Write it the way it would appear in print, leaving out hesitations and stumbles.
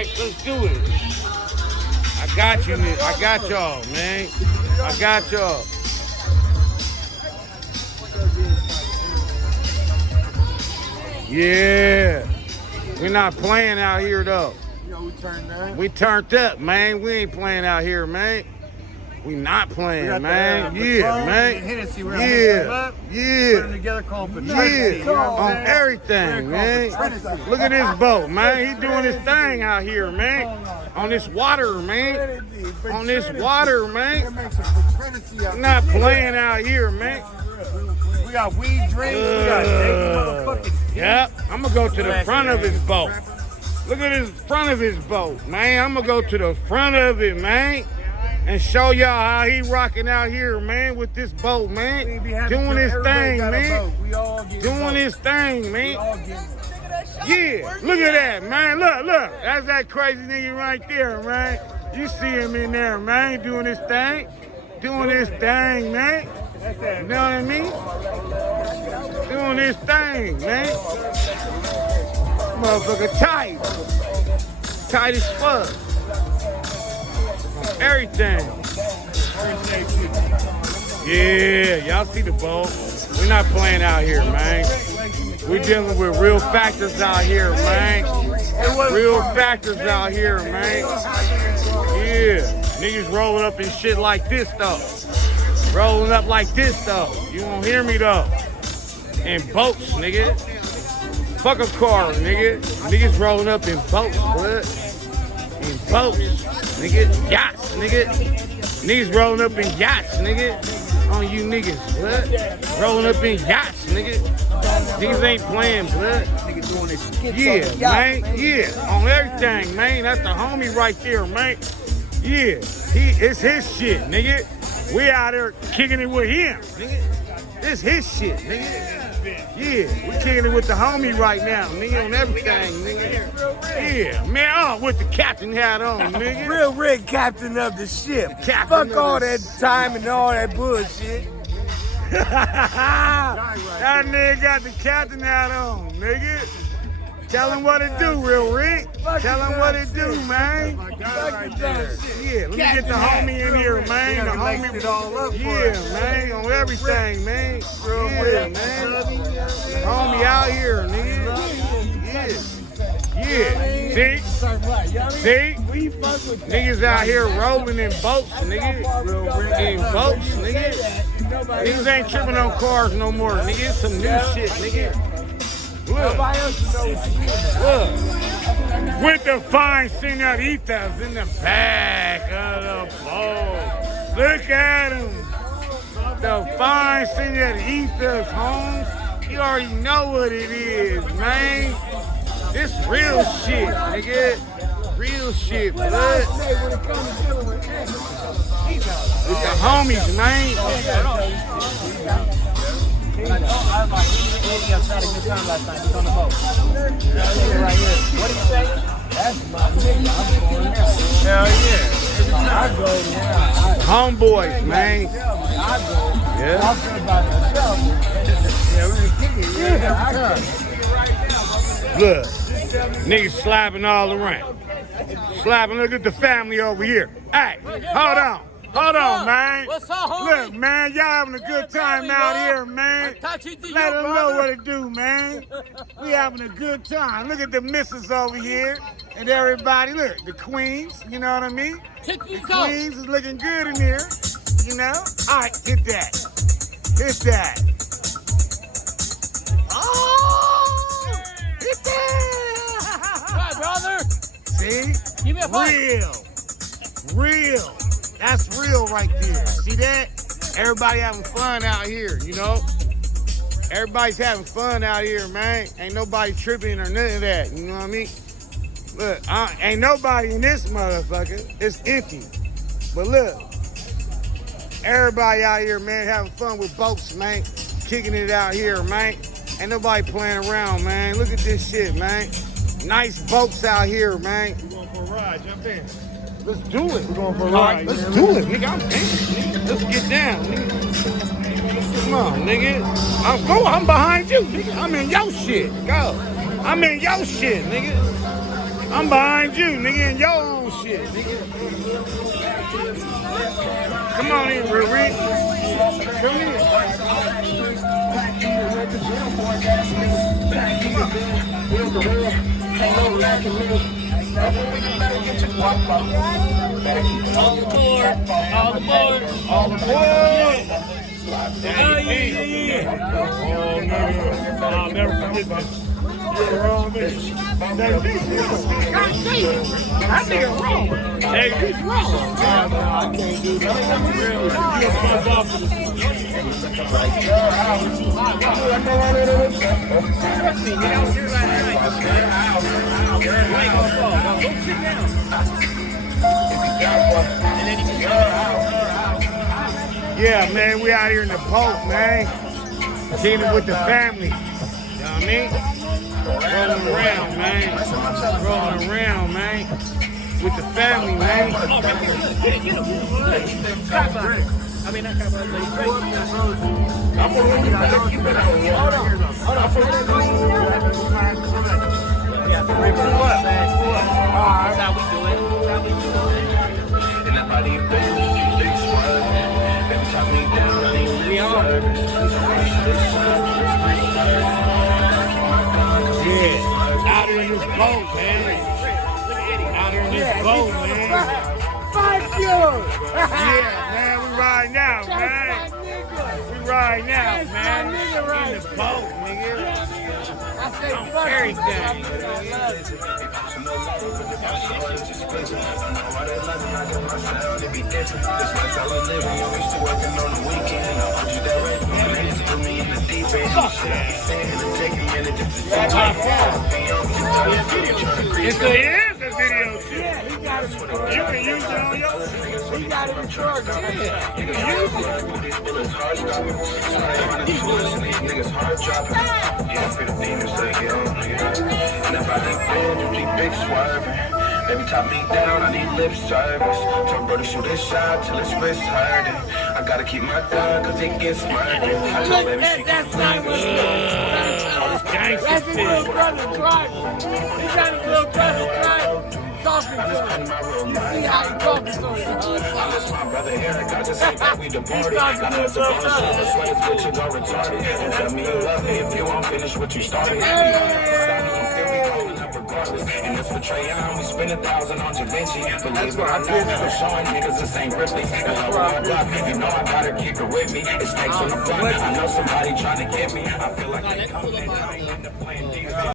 right, let's do it. I got you, man. I got y'all, man. I got y'all. Yeah. We're not playing out here, though. We turned up. We turned up, man. We ain't playing out here, man. We not playing, man. Yeah, man. Yeah. Yeah. On everything, man. Look at this boat, man. He doing his thing out here, man. On this water, man. On this water, man. Not playing out here, man. We got weed drinks. We got motherfucking. Yep. I'm gonna go to the front of his boat. Look at his front of his boat, man. I'm gonna go to the front of it, man, and show y'all how he rocking out here, man, with this boat, man. Doing his thing, man. Doing his thing, man. Yeah, look at that, man. Look. That's that crazy nigga right there, man. You see him in there, man, doing his thing. Doing his thing, man. You know what I mean? Doing his thing, man. Motherfucker tight. Tight as fuck. Everything. Yeah, y'all see the boat. We're not playing out here, man. We're dealing with real factors out here, man. Real factors out here, man. Yeah. Niggas rolling up in shit like this, though. Rolling up like this, though. You won't hear me, though. In boats, nigga. Fuck a car, nigga. Niggas rolling up in boats, blood. In boats, nigga. Yachts, nigga. Niggas rolling up in yachts, nigga. On you niggas, blood. Rolling up in yachts, nigga. Niggas ain't playing, blood. Niggas doing this. Yeah, man. Yeah, on everything, man. That's the homie right there, man. Yeah, it's his shit, nigga. We out there kicking it with him, nigga. This his shit, nigga. Yeah, we kicking it with the homie right now, nigga, on everything, nigga. Yeah, man, with the captain hat on, nigga. Real rig captain of the ship. Fuck all that time and all that bullshit. That nigga got the captain hat on, nigga. Tell him what it do, Real Rick. Tell him what it do, man. Yeah, let me get the homie in here, man. The homie, yeah, man, on everything, man. Yeah, man. Homie out here, nigga. Yeah. See? Niggas out here rolling in boats, nigga. In boats, nigga. Niggas ain't tripping on cars no more, nigga. It's some new shit, nigga. Look. With the fine senoritas in the back of the boat. Look at them. The fine senoritas, Holmes. You already know what it is, man. This real shit, nigga. Real shit, blood. With the homies, man. I had a good time last night. He's on the boat. Right here. What did you say? That's my nigga. I'm going there. Hell yeah. I go there. Homeboys, man. I go. Yeah. I'm talking about myself. Yeah, we're gonna kick it. Yeah, Look, niggas slapping all around. Slapping. Look at the family over here. Hey, hold on. Hold on, man. What's up, homie? Look, man, y'all having a good time out here, man. Let them know what to do, man. We having a good time. Look at the missus over here and everybody. Look, the queens, you know what I mean? The queens is looking good in here, you know? All right, hit that. Hit that. Oh! Hit that! Hi, brother. See? Give me a fight. Real. That's real right there. See that? Everybody having fun out here, you know? Everybody's having fun out here, man. Ain't nobody tripping or none of that, you know what I mean? Look, ain't nobody in this motherfucker. It's empty. But look, everybody out here, man, having fun with boats, man. Kicking it out here, man. Ain't nobody playing around, man. Look at this shit, man. Nice boats out here, man. We're going for a ride. Jump in. Let's do it. We're going for a ride. Let's do it, nigga. I'm dancing, nigga. Let's get down, nigga. Come on, nigga. I'm behind you, nigga. I'm in your shit. Go. I'm in your shit, nigga. I'm behind you, nigga, in your own shit, nigga. Come on in, Riri. Come in. All aboard. All aboard. Yeah. Oh, nigga. I'll never forget this. You're the wrong nigga. I think it's wrong. Hey, he's wrong. I can't do that. You're my boss. Yeah, man, we out here in the boat, man. Chilling with the family. You know what I mean? Rolling around, man. Rolling around, man. With the family, man. I mean, that's kind Out here in this boat, man. Out here in this boat, man. Fuck you! Yeah, man, we ride now, man. We ride now, man. In the boat, nigga. I say On fuck everything. It is a video shoot. Yeah, he got it recorded. You can use it on your. He got it recorded. Yeah. You can use it. Every time me down, I need lip service. Tell bro to shoot his shot till his wrist hurting. I gotta keep my gun cause it gets murdered. I told baby she That's not what That's his little brother driving. He got his little brother driving. Talking to him. You see how he talking to him. I miss my brother Eric, I just ain't that we departed. I had some bonus, I swear this bitch you go retarded. And tell me you love me if you won't finish what you started. And that's for Trayon, we spend 1,000 on Da Vinci. Believe what I know, for showing niggas this ain't Ripley. If I want up, you know I gotta keep it with me. It's snakes on the front, I know somebody trying to get me. I feel like they coming in, I ain't in the plan.